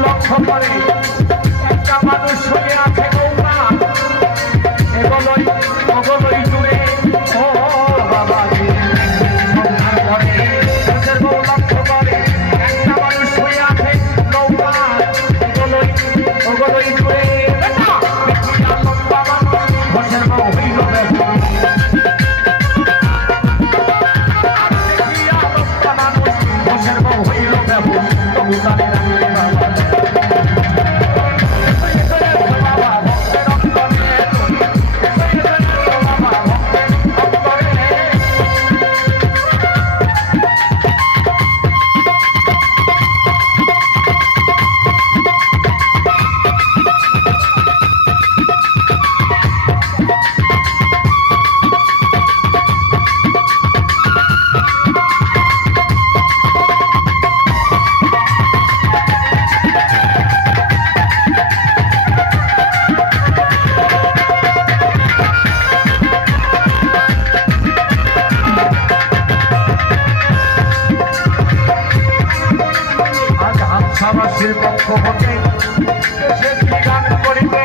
লক্ষ্য করে একটা মানুষ শুয়ে আছে নৌকা এগোলোই অগলোই দূরে ও বাবা সন্ধান করে ঘোষের বউ লক্ষ্য করে একটা মানুষ শুয়ে আছে নৌকা এগোলোই অগলোই দূরে ঘোষের বউ হইল ঘোষের বউ হইল ব্যাপক তবু তারে রাখতে বাবা সমাজের পক্ষ হতে গান করিবে